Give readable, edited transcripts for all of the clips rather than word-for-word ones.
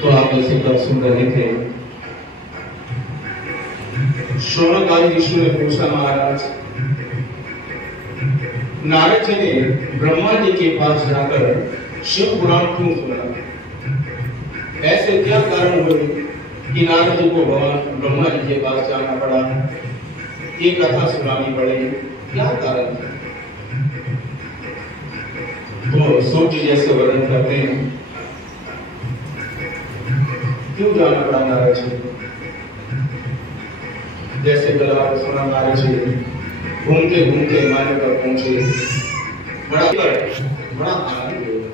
तो आप ऐसे कब सुन रहे थे। शौनकादि ऋषि ने पूछा, महाराज नारद जी ने ब्रह्मा जी के पास जाकर शिव पुराण क्यों सुना? ऐसे क्या कारण हुए कि नारद जी को भगवान ब्रह्मा जी के पास जाना पड़ा, ये कथा सुनानी पड़े, क्या कारण था? तो सूर्य जैसे वर्णन करते हैं, क्यों जाना पड़ा नारद जी? जैसे कल आप सुना, नारद जी घूमते घूमते हिमालय पर पहुंचे, बड़ा आनंद हुआ।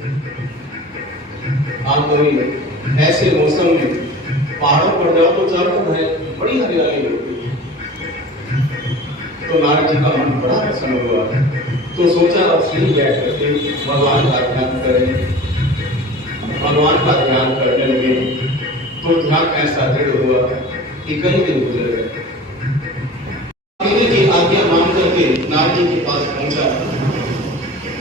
आप कोई ऐसे मौसम में पहाड़ों पर जाओ तो चारों तरफ बड़ी हरियाली होती है, तो नारद जी का मन बड़ा प्रसन्न हुआ। तो सोचा अब सीढ़ी बैठ करके भगवान का ध्यान करें। भगवान का ध्यान करने लगे तो ध्यान ऐसा दृढ़ हुआ कि कई दिन गुजर गए। की आज्ञा मान करके नारद जी के पास पहुंचा,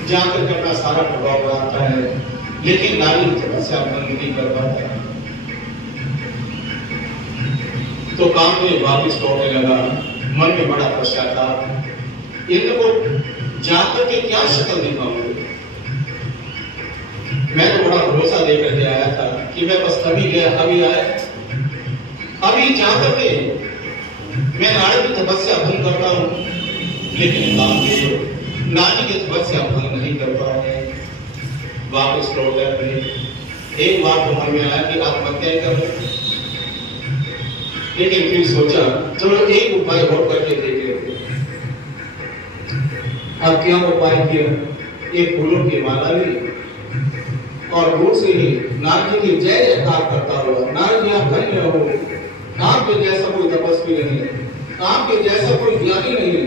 जाकर के अपना सारा प्रभाव बढ़ाता है, लेकिन नारद जी तपस्या भंग नहीं कर पाता। तो काम में वापिस लौटने लगा, मन में बड़ा पश्चाताप, इनको जाकर के क्या शक्ल दिखाऊंगे? मैं तो बड़ा भरोसा देकर के आया था कि मैं बस अभी गया अभी आया, अभी जाकर के मैं नारद की तपस्या भंग करता हूं, लेकिन नारद की तपस्या भंग नहीं कर पाए। वापस लौट गए। एक बार तो मन में आया कि आत्महत्या कर, लेकिन फिर सोचा चलो एक उपाय और करके देख लेते। अब क्या उपाय किया? एक फूलों की माला ली और दूर से ही नारद जी की जय जयकार करता हुआ, नारद जी आप धन्य हो, आपके जैसा कोई तपस्वी नहीं है, आपके जैसा कोई ज्ञानी नहीं है,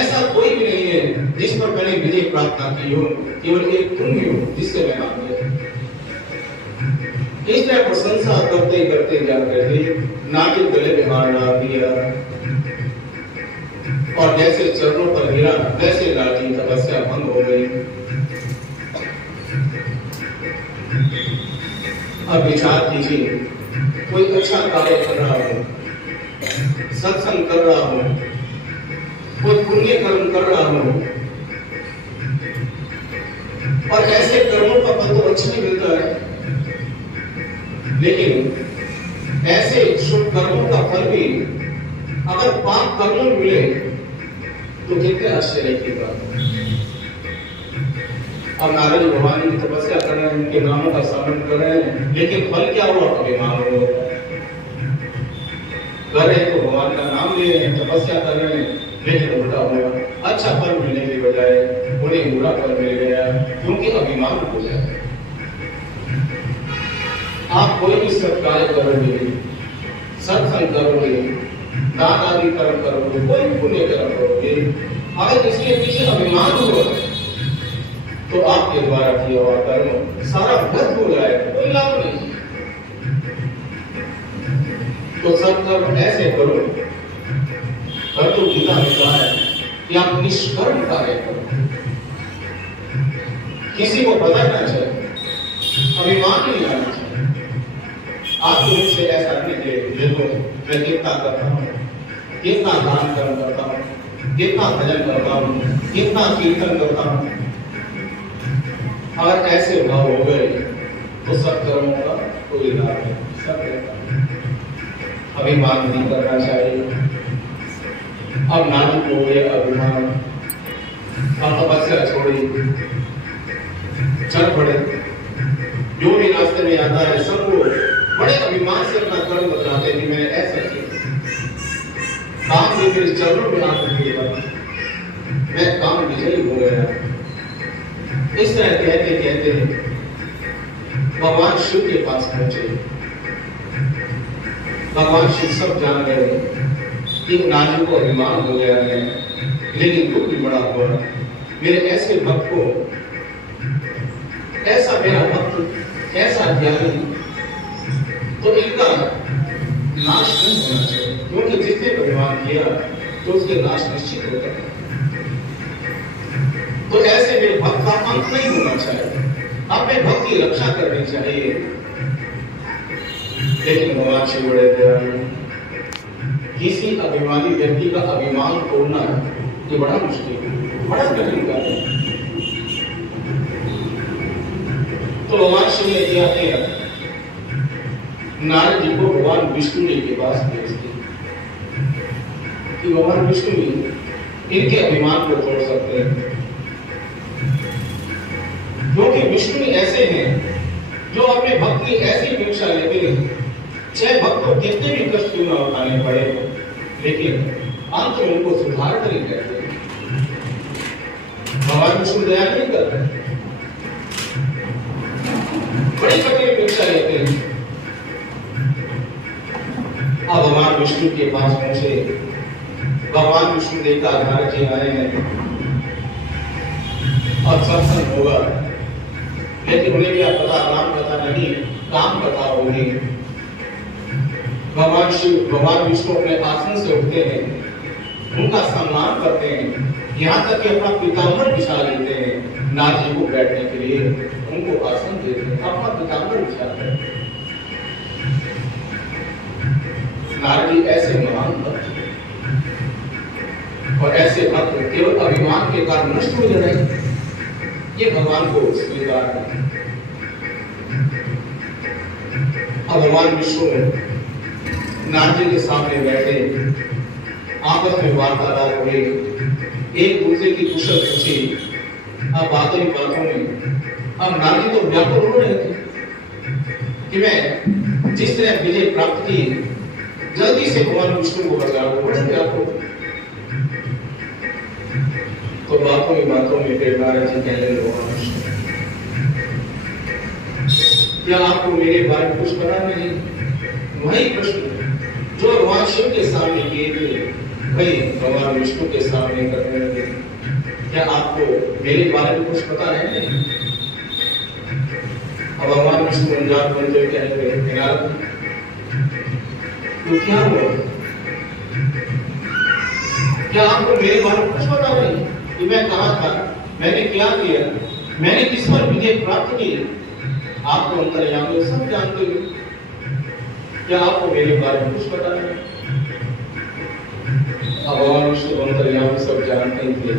ऐसा कोई भी नहीं है जिस पर मैंने विजय प्राप्त की हो, केवल एक तुम ही हो जिससे मैं नाम लिया। इस तरह प्रशंसा करते करते जाकर के नारद गले में हार डाल दिया और जैसे चरणों पर गिरा वैसे नारद की तपस्या भंग हो गई। अब विचार कीजिए, कोई अच्छा कार्य कर रहा हो, सत्संग कर रहा हो, कोई पुण्य कर्म कर रहा हो, और ऐसे कर्मों का फल तो अच्छा ही मिलता है, लेकिन ऐसे शुभ कर्मों का फल भी अगर पाप कर्मों में मिले तो कितने आश्चर्य की बात। अब नारद भगवान की तपस्या कर रहे हैं, उनके नामों का स्मरण कर रहे हैं, लेकिन फल क्या हुआ? अभिमान हो कर रहे तो भगवान का नाम ले रहे हैं, तपस्या कर रहे हैं, लेकिन उल्टा हुआ। अच्छा फल मिलने के बजाय उन्हें बुरा फल मिल गया, क्योंकि अभिमान हो गया। आप कोई भी सत्कार्य करोगे, सत्संग करोगे, दान आदि कर्म करोगे, कोई पुण्य कर्म करोगे, अगर इसके पीछे अभिमान होगा तो आपके द्वारा किया हुआ कर्म सारा व्यर्थ हो जाएगा, कोई लाभ नहीं। तो सत्कर्म ऐसे करो, पर तो गीता में कहा है कि आप निष्कर्म कार्य करो, किसी को पता ना चले, अभिमान नहीं आना चाहिए। आप मुझसे ऐसा नहीं कि देखो मैं कितना करता हूँ, कितना दान कर्म करता हूँ, कितना भजन करता हूँ, कितना कीर्तन करता हूँ, अगर ऐसे भाव हो गए तो सब कर्मों का कोई लाभ नहीं, सब रहता है। अभिमान नहीं करना चाहिए। अब नाजुक हो गए अभिमान, अब तपस्या छोड़ी, चल पड़े। जो भी रास्ते में आता है सबको बड़े अभिमान से अपना कर्म बताते हैं कि मैंने ऐसा किया, काम भी मेरे चरणों में आकर किया, मैं काम विजयी हो गया। इस तरह कहते कहते भगवान शिव के पास पहुंचे। भगवान शिव सब जान गए कि नाजू को अभिमान हो गया है, लेकिन दुख भी बड़ा हुआ। मेरे ऐसे भक्त को, ऐसा मेरा भक्त, ऐसा ज्ञानी, तो इनका नाश नहीं होना चाहिए, क्योंकि जिसने अभिमान किया तो उसके नाश निश्चित होता है। तो ऐसे मेरे भक्त का अंत नहीं होना चाहिए, अपने भक्त की रक्षा करनी चाहिए। लेकिन भगवान शिव बड़े दयालु, किसी अभिमानी व्यक्ति का अभिमान तोड़ना ये बड़ा मुश्किल है, बड़ा कठिन कार्य है। तो भगवान शिव ने किया है, नारद जी को भगवान विष्णु जी के पास भेज दिया कि भगवान विष्णु जी इनके अभिमान को तोड़ सकते हैं, क्योंकि विष्णु ऐसे हैं जो अपने भक्त की ऐसी परीक्षा लेते हैं, चाहे भक्त को कितने भी कष्ट क्यों न उठाने पड़े, लेकिन अंत में उनको सुधार कर ही कहते हैं। भगवान विष्णु दया नहीं करते, बड़ी कठिन परीक्षा लेते हैं। अब भगवान विष्णु के पास पहुंचे। भगवान विष्णु देव का नारद जी आए हैं और सत्संग होगा, लेकिन उन्हें क्या पता राम कथा नहीं, काम कथा होगी। भगवान विष्णु अपने आसन से उठते हैं, उनका सम्मान करते हैं, यहाँ तक कि अपना पीताम्बर बिछा लेते हैं नारद जी को बैठने के लिए, उनको आसन देते हैं, अपना पीताम्बर बिछाते हैं। नारद जी ऐसे महान भक्त और ऐसे भक्त केवल अभिमान के कारण नष्ट हो जाए, ये भगवान को स्वीकार है। अब भगवान विष्णु नारद जी के सामने बैठे, आपस में वार्तालाप हुई, एक दूसरे की कुशल पूछी। अब बातों में अब नारद जी तो व्याकुल हो रहे थे कि मैं जिस तरह विजय प्राप्त की, जल्दी से भगवान विष्णु को बचाओ, बड़े व्याकुल। तो बातों में फिर नारद जी कहने लगे, भगवान विष्णु क्या आपको मेरे बारे में कुछ पता नहीं? वही प्रश्न जो भगवान शिव के सामने किए थे, वही भगवान विष्णु के सामने करने लगे। क्या आपको मेरे बारे में कुछ पता है? अब भगवान विष्णु अनजान बनते हुए कहने लगे, तो क्या हुआ? क्या आपको मेरे बारे में कुछ पता नहीं कि मैं कहाँ था, मैंने क्या किया, मैंने किस पर विजय प्राप्त की? आपको अंतर्यामी सब जानते हो, क्या आपको मेरे बारे में कुछ पता नहीं? भगवान विष्णु अंतर्यामी सब जानते ही थे,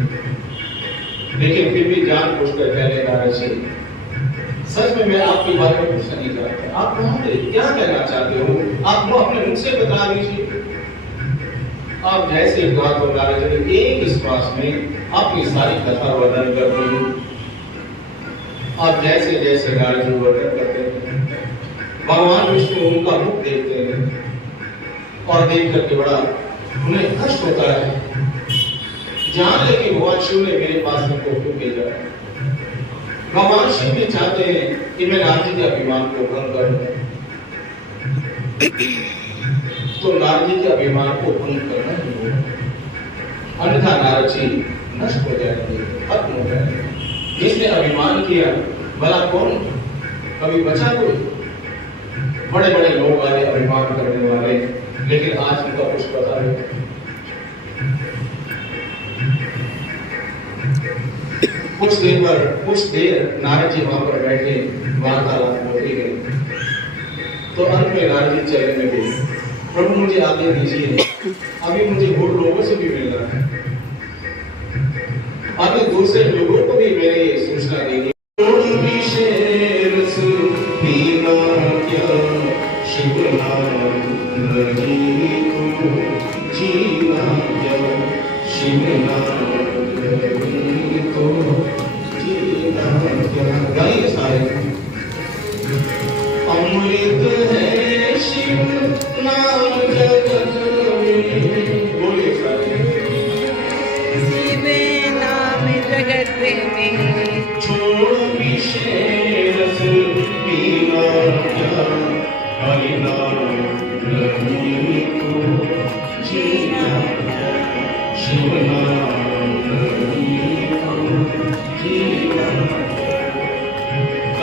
लेकिन फिर भी जान पूछकर कहने नारद जी, सच में मैं आपके बारे में कुछ नहीं जानता। आप कहाँ थे, क्या कहना चाहते हो, आप वो अपने मुख से बता दीजिए। आप जैसे कहा तो नारद जी एक ही श्वास में अपनी सारी कथा वर्णन करते हैं। आप जैसे जैसे नारद जी वर्णन करते हैं, भगवान विष्णु उनका मुख देखते हैं और देख करके बड़ा उन्हें कष्ट होता है। जान ले कि भगवान शिव ने मेरे पास इनको क्यों भेजा है। भगवान शिव भी चाहते हैं कि मैं नारद जी के अभिमान को भंग करूं, तो नारद जी के अभिमान को भंग करना ही होगा, अन्यथा नारद जी नष्ट हो जाएंगे, खत्म हो जाएंगे। जिसने अभिमान किया भला कौन कभी बचा? कोई बड़े बड़े लोग आए अभिमान करने वाले, लेकिन आज उनका कुछ पता नहीं। कुछ देर नारद जी वहां पर बैठे, वार्तालाप होती गई। तो अंत में नारद जी चलने लगे, प्रभु मुझे आज्ञा दीजिए, अभी मुझे और लोगों से भी मिलना है, अभी दूसरे लोगों को भी मेरी सूचना देनी।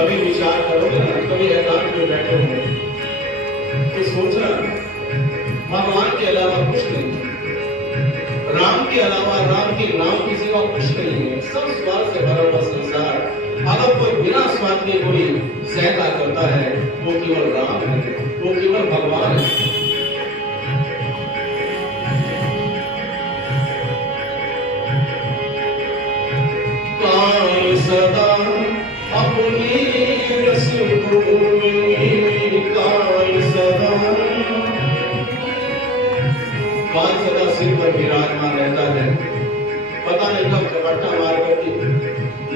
कभी विचार करोगे ना, कभी एकांत में बैठे हो तो सोचना भगवान के अलावा कुछ नहीं है, राम के अलावा, राम के नाम की सिवा कुछ नहीं है। सब स्वार्थ से भरा हुआ संसार, अगर कोई बिना स्वार्थ के कोई सहायता करता है वो केवल राम है, वो केवल भगवान है। काल सदा अपनी रस भूमि, काल सदा सिर पर विराजमान रहता है। पता नहीं कब झपट्टा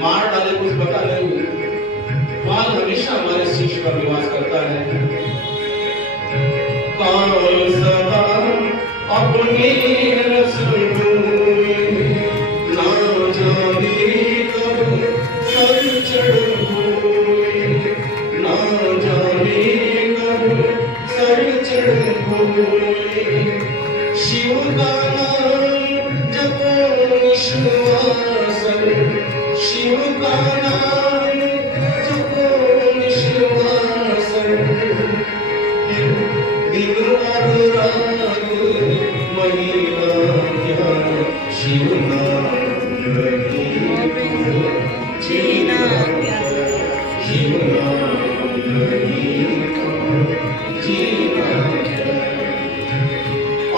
मार डाले कुछ पता नहीं। काल हमेशा हमारे शीश पर निवास करता है। काल सदा अपनी रस भूमि, ना जाने कब सर चढ़ भूमि, ना जाने कब सर चढ़ भूमि। शिव का नाम जपो निश्वासन, शिव का नाम जपो निश्वासन। दिन और रात महीना क्या शिव नाम नहीं जीना क्या, शिव नाम नहीं जीना क्या।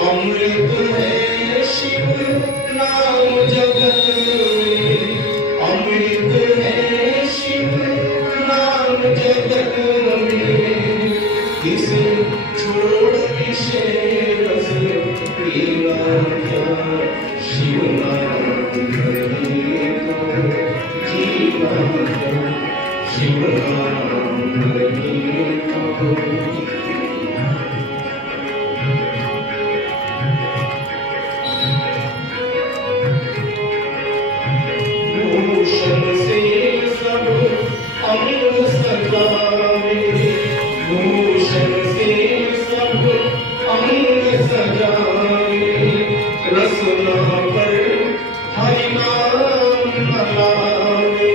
अमृत है शिव नाम जगत में, अमृत है शिव नाम जगत में। किसे छोड़ विषय रस पीना क्या, शिव नाम नहीं तो जीना क्या, शिव नाम नहीं तो। भूषण से सब अंग सजावे, भूषण से सब अंग सजावे। रसना पर हरि नाम लावे,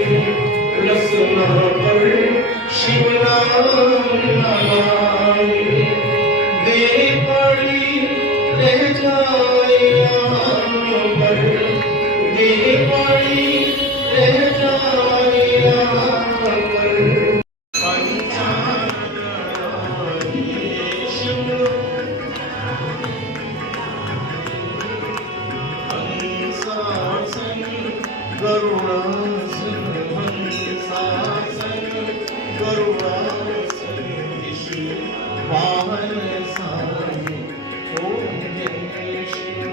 रसना पर शिव नाम लावे। दे पड़ी रह जाए यहाँ पर, दे पड़ी रह जाए यहाँ पर। पंचानन हंसासन गरुड़ासन, हंसासन गरुड़ासन। विष्णु वाहन साई ओम जय शिव।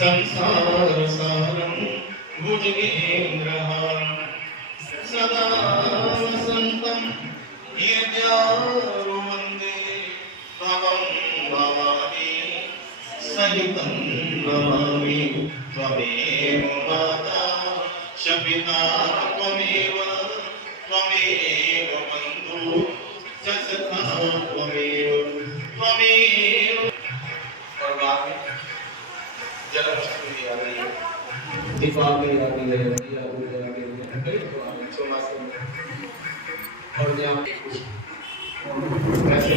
संसार सारं भुजगेन्द्रहारं सदा वसन्तं हृदयारो वन्दे। त्वं भवामि सहितं नमामि, त्वमेव माता च पिता त्वमेव, त्वमेव बन्धु च सखा त्वमेव, त्वमेव। और बाद में जन्माष्टमी आ रही है, दीपावली आ रही है, होली आ रही है, सोमासन और यहाँ पैसे